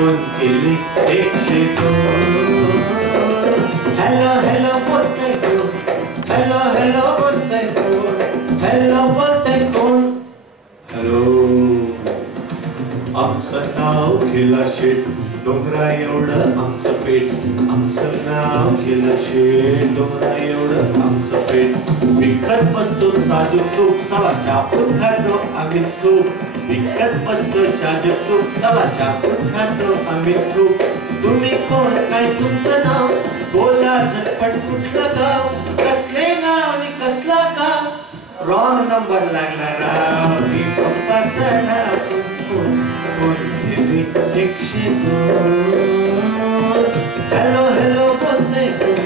Phone केले 102. Hello hello बोलतोय कोण, हॅलो हॅलो बोलतोय कोण, हॅलो बोलतोय कोण. हॅलो आमचं नाव केलं शेट, डोंगरा एवढं आमचं पेट. आमचं नाव केलं शेट, डोंगरा एवढं आमचं पेट. विकत बसतो साजूक तूप, साला चापून खातो आम्हीच खूप. विकत बसतो साजूक तूप, साला चापून खातो आम्हीच खूप. तुम्ही कोण, काय तुमचं नाव, बोला झटपट कुठलं गाव. कसले नाव आणि कसला गाव, रॉंग नंबर लागला राव. मी पप्पाचा नाव फोन फोन केली 102. हॅलो हॅलो बोलतोय कोण,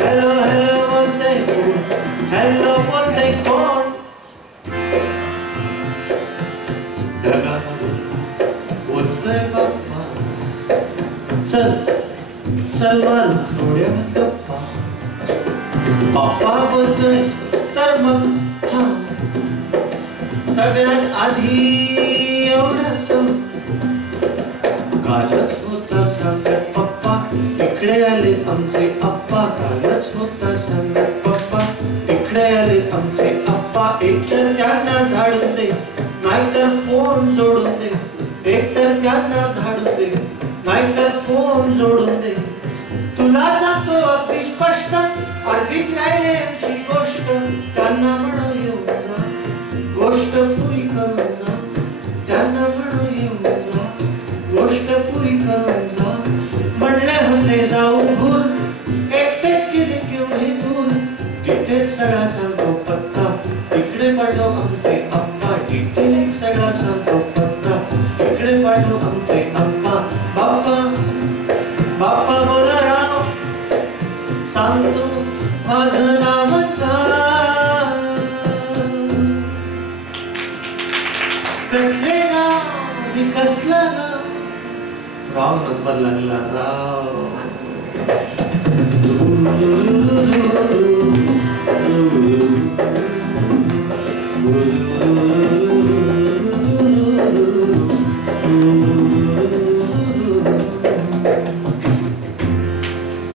हॅलो हॅलो बोलतोय कोण, हॅलो बोलतोय कोण. ढगामधून बोलतोय बाप्पा, चल चल मारू थोड्या गप्पा. बाप्पा बोलतोय तर मग थांब. सगळ्यात आधी एवढं सांग, कालच होता सांगत पप्पा, तिकडे आले आमचे अप्पा. कालच होता सांगत पप्पा, तिकडे आले आमचे अप्पा. एकतर त्यांना धाडून दे, नाहीतर फोन जोडून दे. एकतर त्यांना धाडून दे, नाहीतर फोन जोडून दे. तुला सांगतो अगदी स्पष्ट, अर्धीच राहिले आमची गोष्ट. त्यांना म्हणा येऊन जा, गोष्ट पुरी करून जा. त्यांना म्हणा येऊन जा, गोष्ट पुरी करून जा. म्हणले होते जाऊन भूर, एकटेच गेले केवढे दूर. डिटेल सगळा सांगतो पत्ता, इकडे पाठव आमचे अप्पा. डिटेल सगळा सांगतो पत्ता, इकडे पाठव आमचे अप्पा. बाप्पा बाप्पा बोला राव, सांगतो माझं नाव काय. कसले गाव मी कसला गाव, रॉंग नंबर लागला राव.